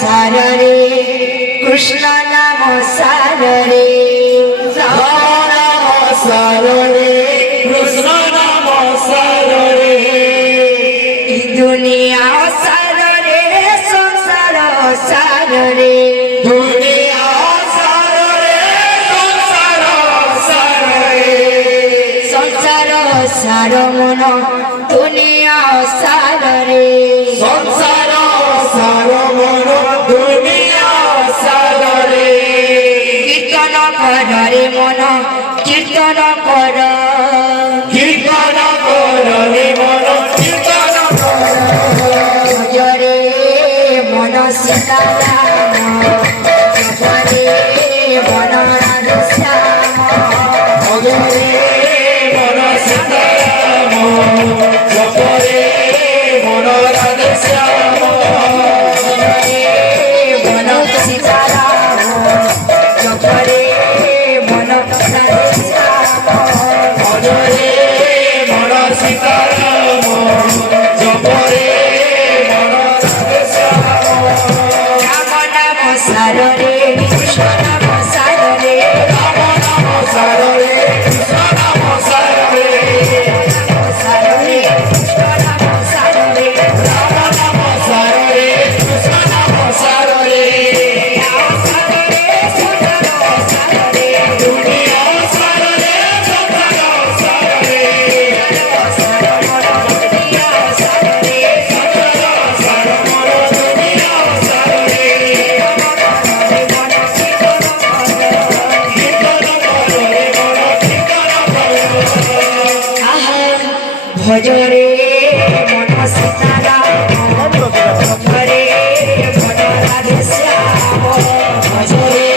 সারে কৃষ্ণ নাম সারে সারে কৃষ্ণ নাম সারে দুনিয়া সারে সংসার সারে দুনিয়া সারে সংসার সারে সংসার সার মন দুনিয়া সারে সংসার সার মন দুনিয়া সারে কীর্তন করে মন কীর্তন কর কীর্তন করে মন কীর্তন ভজরে মন সীতারাম ভজরে মন রাধশ্যাম ভজরে মন সীতারাম জপরে মন রাধশ্যাম ভজরে মন সীতারাম ভজরে মন রাধশ্যাম ভজরে মন সীতারাম জপরে মন রাধশ্যাম রাম নাম সারে কৃষ্ণ নাম সারে রাম নাম সারে কৃষ্ণ নাম সারে সারে কৃষ্ণ নাম সারে রাম নাম সারে কৃষ্ণ নাম সারে দুনিয়া সারে সংসার সারে সার মন দুনিয়া সারে কীর্তন করে মন কীর্তন করে ভজরে মন সীতারাম ভজরে মন রাধশ্যাম ভজরে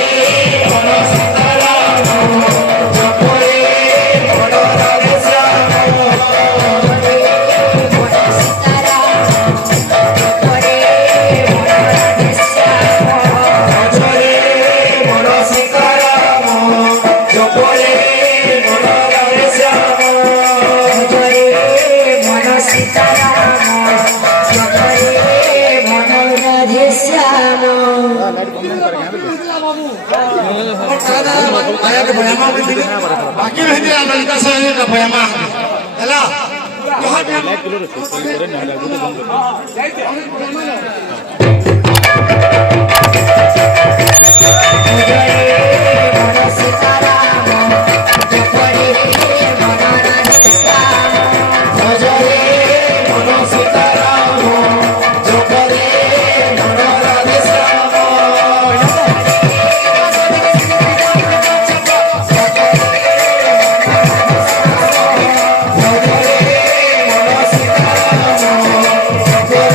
মন সীতারাম জপরে মন রাধশ্যাম মন সীতারাম ভজরে মন রাধশ্যাম ভজরে মন সীতারাম জপরে মন রাধশ্যাম ভজরে মন সীতারাম ভজরে মন রাধশ্যাম बाकी रह गया ललिता साहब का बयामा हैला ভজরে মন সীতারাম ভজরে মন রাধশ্যাম ভজরে মন সীতারাম জপরে মন রাধশ্যাম ভজরে মন সীতারাম জপরে